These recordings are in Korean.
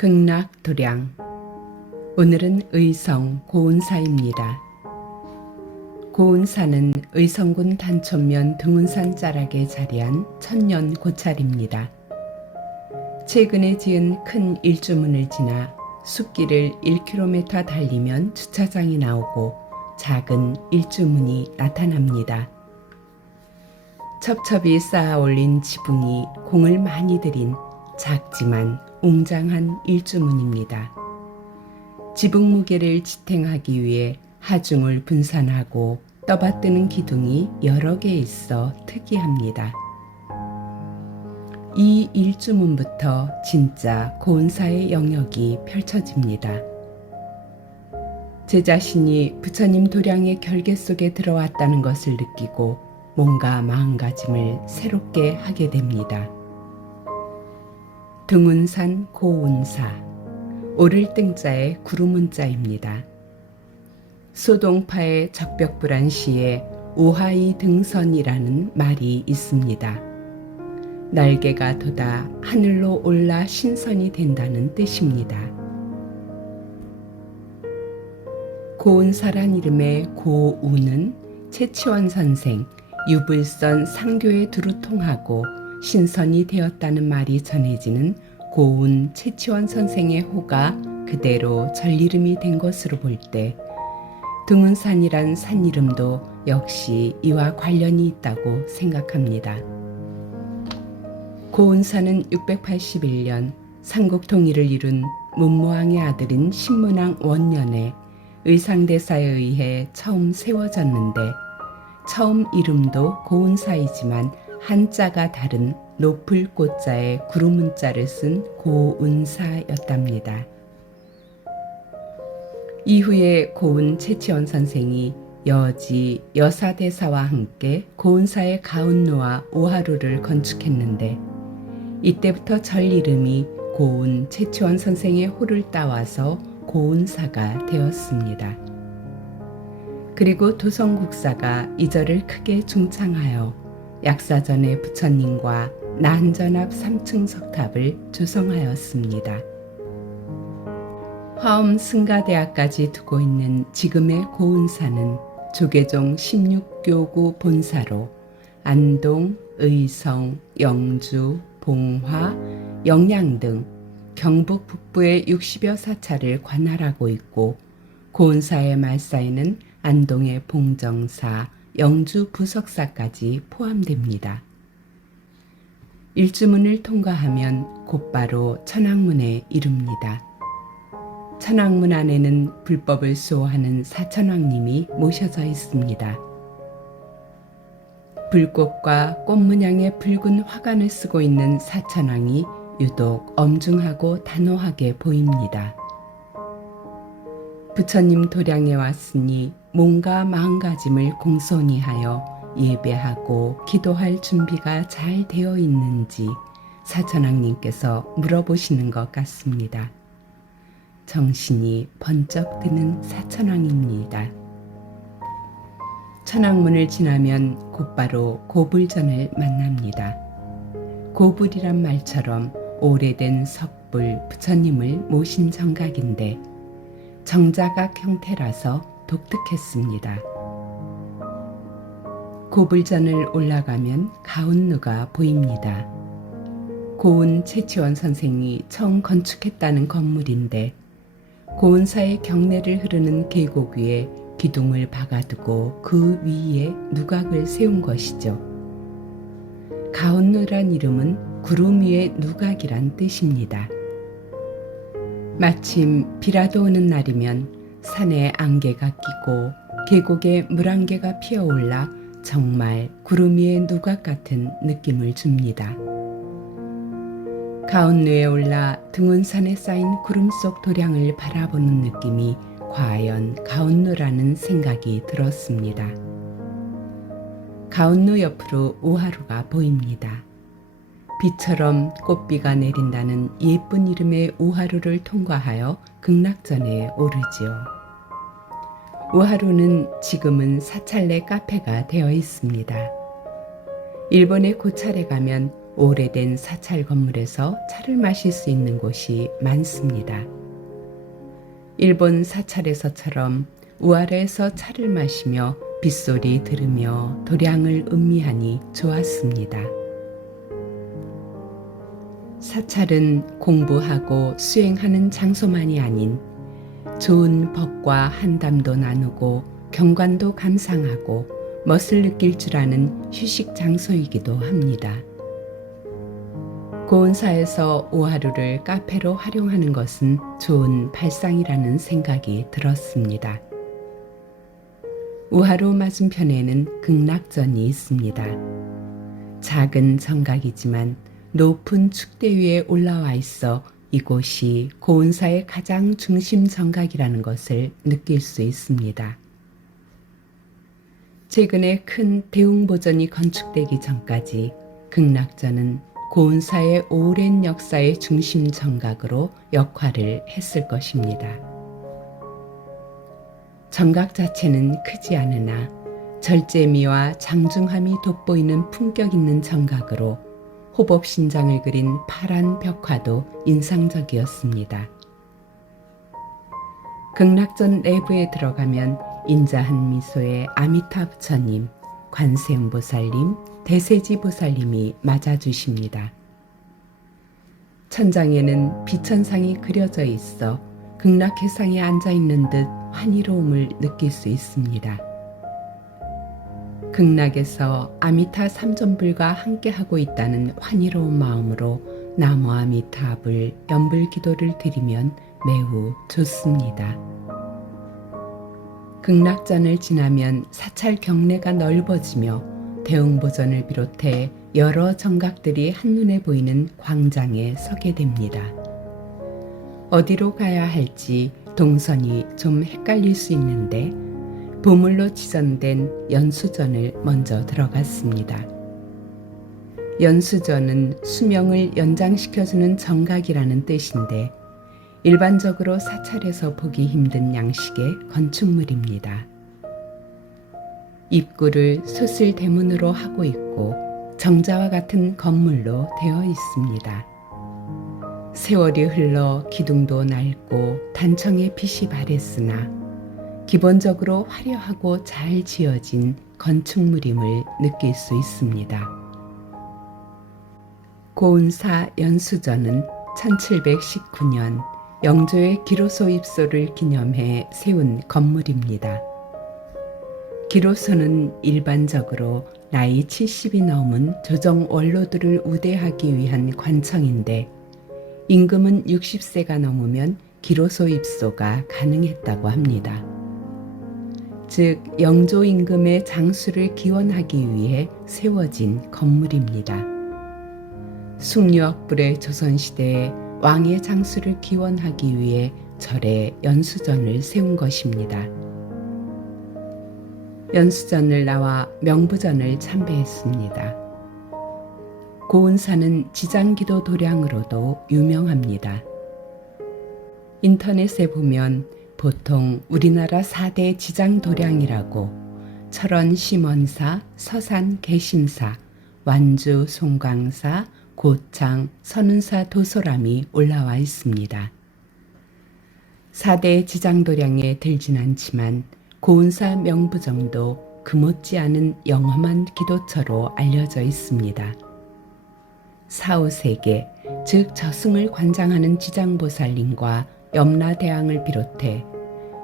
극락도량. 오늘은 의성 고운사입니다. 고운사는 의성군 단촌면 등운산 자락에 자리한 천년 고찰입니다. 최근에 지은 큰 일주문을 지나 숲길을 1km 달리면 주차장이 나오고 작은 일주문이 나타납니다. 첩첩이 쌓아 올린 지붕이 공을 많이 들인 작지만 웅장한 일주문입니다. 지붕 무게를 지탱하기 위해 하중을 분산하고 떠받드는 기둥이 여러 개 있어 특이합니다. 이 일주문부터 진짜 고운사의 영역이 펼쳐집니다. 제 자신이 부처님 도량의 결계 속에 들어왔다는 것을 느끼고 뭔가 마음가짐을 새롭게 하게 됩니다. 등운산 고운사, 오를 등자에 구름운자입니다. 소동파의 적벽불안시에 우하이 등선이라는 말이 있습니다. 날개가 돋아 하늘로 올라 신선이 된다는 뜻입니다. 고운사란 이름의 고우는 최치원 선생, 유불선 상교에 두루 통하고 신선이 되었다는 말이 전해지는 고운 최치원 선생의 호가 그대로 전리름이 된 것으로 볼 때 등운산이란 산 이름도 역시 이와 관련이 있다고 생각합니다. 고운사는 681년 삼국 통일을 이룬 문무왕의 아들인 신문왕 원년에 의상대사에 의해 처음 세워졌는데 처음 이름도 고운사이지만 한자가 다른 높을 꽃자에 구름운자를 쓴 고운사였답니다. 이후에 고운 최치원 선생이 여지 여사대사와 함께 고운사의 가운루와 오하루를 건축했는데 이때부터 절 이름이 고운 최치원 선생의 호를 따와서 고운사가 되었습니다. 그리고 도성국사가 이 절을 크게 중창하여 약사전의 부처님과 난전 앞 3층 석탑을 조성하였습니다. 화엄 승가대학까지 두고 있는 지금의 고운사는 조계종 16교구 본사로 안동, 의성, 영주, 봉화, 영양 등 경북 북부의 60여 사찰을 관할하고 있고 고운사의 말사에는 안동의 봉정사, 영주 부석사까지 포함됩니다. 일주문을 통과하면 곧바로 천왕문에 이릅니다. 천왕문 안에는 불법을 수호하는 사천왕님이 모셔져 있습니다. 불꽃과 꽃문양의 붉은 화관을 쓰고 있는 사천왕이 유독 엄중하고 단호하게 보입니다. 부처님 도량에 왔으니 몸과 마음가짐을 공손히 하여 예배하고 기도할 준비가 잘 되어 있는지 사천왕님께서 물어보시는 것 같습니다. 정신이 번쩍 드는 사천왕입니다. 천왕문을 지나면 곧바로 고불전을 만납니다. 고불이란 말처럼 오래된 석불 부처님을 모신 정각인데 정자각 형태라서 독특했습니다. 고불전을 올라가면 가운루가 보입니다. 고운 최치원 선생이 처음 건축했다는 건물인데 고운사의 경내를 흐르는 계곡 위에 기둥을 박아두고 그 위에 누각을 세운 것이죠. 가운루란 이름은 구름 위의 누각이란 뜻입니다. 마침 비라도 오는 날이면 산에 안개가 끼고 계곡에 물안개가 피어올라 정말 구름 위의 누각 같은 느낌을 줍니다. 가운루에 올라 등운산에 쌓인 구름 속 도량을 바라보는 느낌이 과연 가운루라는 생각이 들었습니다. 가운루 옆으로 오하루가 보입니다. 비처럼 꽃비가 내린다는 예쁜 이름의 오하루를 통과하여 극락전에 오르지요. 오하루는 지금은 사찰 내 카페가 되어 있습니다. 일본의 고찰에 가면 오래된 사찰 건물에서 차를 마실 수 있는 곳이 많습니다. 일본 사찰에서처럼 우아래에서 차를 마시며 빗소리 들으며 도량을 음미하니 좋았습니다. 사찰은 공부하고 수행하는 장소만이 아닌 좋은 법과 한담도 나누고 경관도 감상하고 멋을 느낄 줄 아는 휴식 장소이기도 합니다. 고운사에서 오하루를 카페로 활용하는 것은 좋은 발상이라는 생각이 들었습니다. 우하루 맞은편에는 극락전이 있습니다. 작은 정각이지만 높은 축대 위에 올라와 있어 이곳이 고운사의 가장 중심 정각이라는 것을 느낄 수 있습니다. 최근에 큰 대웅보전이 건축되기 전까지 극락전은 고운사의 오랜 역사의 중심 정각으로 역할을 했을 것입니다. 정각 자체는 크지 않으나 절제미와 장중함이 돋보이는 품격 있는 정각으로 호법신장을 그린 파란 벽화도 인상적이었습니다. 극락전 내부에 들어가면 인자한 미소의 아미타 부처님, 관세음보살님, 대세지보살님이 맞아주십니다. 천장에는 비천상이 그려져 있어 극락회상에 앉아있는 듯 환희로움을 느낄 수 있습니다. 극락에서 아미타 삼존불과 함께하고 있다는 환희로운 마음으로 나무 아미타불 연불 기도를 드리면 매우 좋습니다. 극락전을 지나면 사찰 경내가 넓어지며 대웅보전을 비롯해 여러 정각들이 한눈에 보이는 광장에 서게 됩니다. 어디로 가야 할지 동선이 좀 헷갈릴 수 있는데 보물로 지정된 연수전을 먼저 들어갔습니다. 연수전은 수명을 연장시켜주는 정각이라는 뜻인데 일반적으로 사찰에서 보기 힘든 양식의 건축물입니다. 입구를 수슬 대문으로 하고 있고 정자와 같은 건물로 되어 있습니다. 세월이 흘러 기둥도 낡고 단청의 빛이 바랬으나 기본적으로 화려하고 잘 지어진 건축물임을 느낄 수 있습니다. 고운사 연수전은 1719년 영조의 기로소 입소를 기념해 세운 건물입니다. 기로소는 일반적으로 나이 70이 넘은 조정 원로들을 우대하기 위한 관청인데 임금은 60세가 넘으면 기로소 입소가 가능했다고 합니다. 즉 영조 임금의 장수를 기원하기 위해 세워진 건물입니다. 숭유학불의 조선시대에 왕의 장수를 기원하기 위해 절에 연수전을 세운 것입니다. 연수전을 나와 명부전을 참배했습니다. 고운사는 지장기도 도량으로도 유명합니다. 인터넷에 보면 보통 우리나라 4대 지장도량이라고 철원 심원사, 서산 개심사, 완주 송광사, 고창 선운사 도소람이 올라와 있습니다. 4대 지장도량에 들진 않지만 고운사 명부정도 그 못지않은 영험한 기도처로 알려져 있습니다. 사후세계, 즉 저승을 관장하는 지장보살님과 염라대왕을 비롯해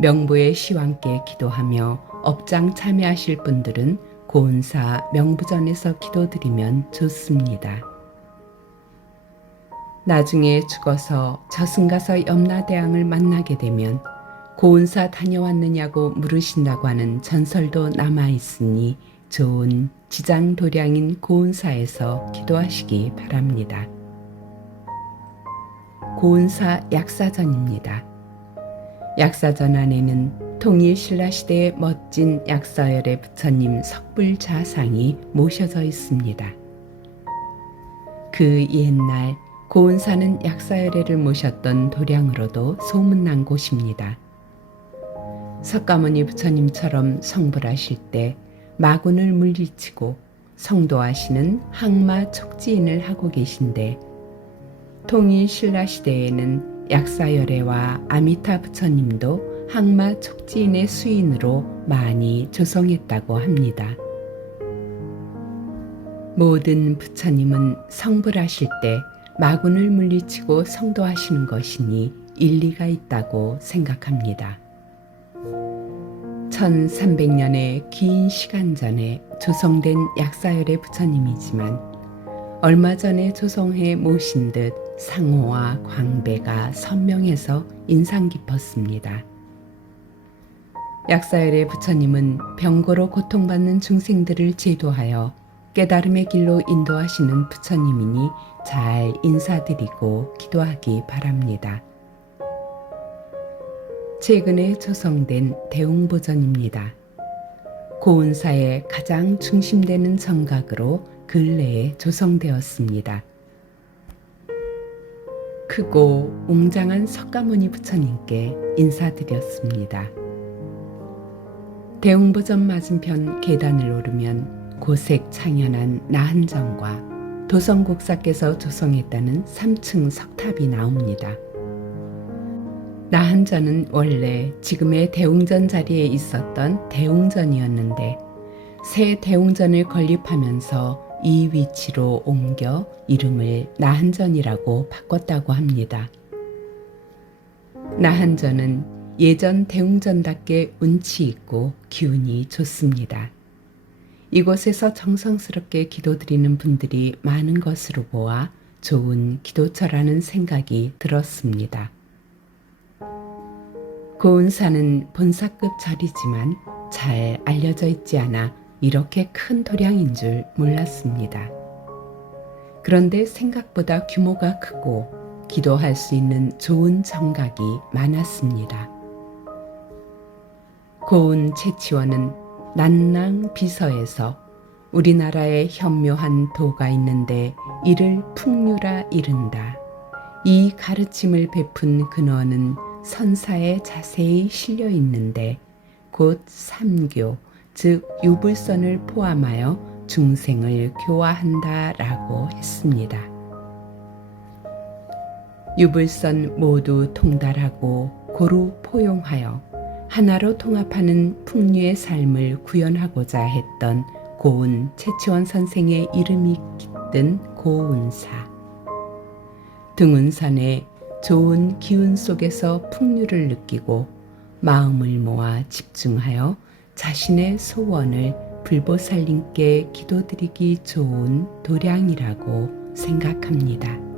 명부의 시왕께 기도하며 업장 참여하실 분들은 고운사 명부전에서 기도드리면 좋습니다. 나중에 죽어서 저승 가서 염라대왕을 만나게 되면 고운사 다녀왔느냐고 물으신다고 하는 전설도 남아있으니 좋은 지장도량인 고운사에서 기도하시기 바랍니다. 고운사 약사전입니다. 약사전 안에는 통일신라시대의 멋진 약사열의 부처님 석불좌상이 모셔져 있습니다. 그 옛날 고운사는 약사열애를 모셨던 도량으로도 소문난 곳입니다. 석가모니 부처님처럼 성불하실 때 마군을 물리치고 성도하시는 항마 촉지인을 하고 계신데 통일 신라 시대에는 약사열애와 아미타 부처님도 항마 촉지인의 수인으로 많이 조성했다고 합니다. 모든 부처님은 성불하실 때 마군을 물리치고 성도하시는 것이니 일리가 있다고 생각합니다. 1300년의 긴 시간 전에 조성된 약사열의 부처님이지만 얼마 전에 조성해 모신 듯 상호와 광배가 선명해서 인상 깊었습니다. 약사열의 부처님은 병고로 고통받는 중생들을 제도하여 깨달음의 길로 인도하시는 부처님이니 잘 인사드리고 기도하기 바랍니다. 최근에 조성된 대웅보전입니다. 고운사의 가장 중심되는 정각으로 근래에 조성되었습니다. 크고 웅장한 석가모니 부처님께 인사드렸습니다. 대웅보전 맞은편 계단을 오르면 고색 창연한 나한전과 도성국사께서 조성했다는 3층 석탑이 나옵니다. 나한전은 원래 지금의 대웅전 자리에 있었던 대웅전이었는데 새 대웅전을 건립하면서 이 위치로 옮겨 이름을 나한전이라고 바꿨다고 합니다. 나한전은 예전 대웅전답게 운치 있고 기운이 좋습니다. 이곳에서 정성스럽게 기도드리는 분들이 많은 것으로 보아 좋은 기도처라는 생각이 들었습니다. 고운사는 본사급 절이지만 잘 알려져 있지 않아 이렇게 큰 도량인 줄 몰랐습니다. 그런데 생각보다 규모가 크고 기도할 수 있는 좋은 정각이 많았습니다. 고운 채치원은 난낭 비서에서 우리나라에 현묘한 도가 있는데 이를 풍류라 이른다. 이 가르침을 베푼 근원은 선사에 자세히 실려 있는데 곧 삼교, 즉 유불선을 포함하여 중생을 교화한다라고 했습니다. 유불선 모두 통달하고 고루 포용하여 하나로 통합하는 풍류의 삶을 구현하고자 했던 고운 채치원 선생의 이름이 깃든 고운사. 등운산의 좋은 기운 속에서 풍류를 느끼고 마음을 모아 집중하여 자신의 소원을 불보살님께 기도드리기 좋은 도량이라고 생각합니다.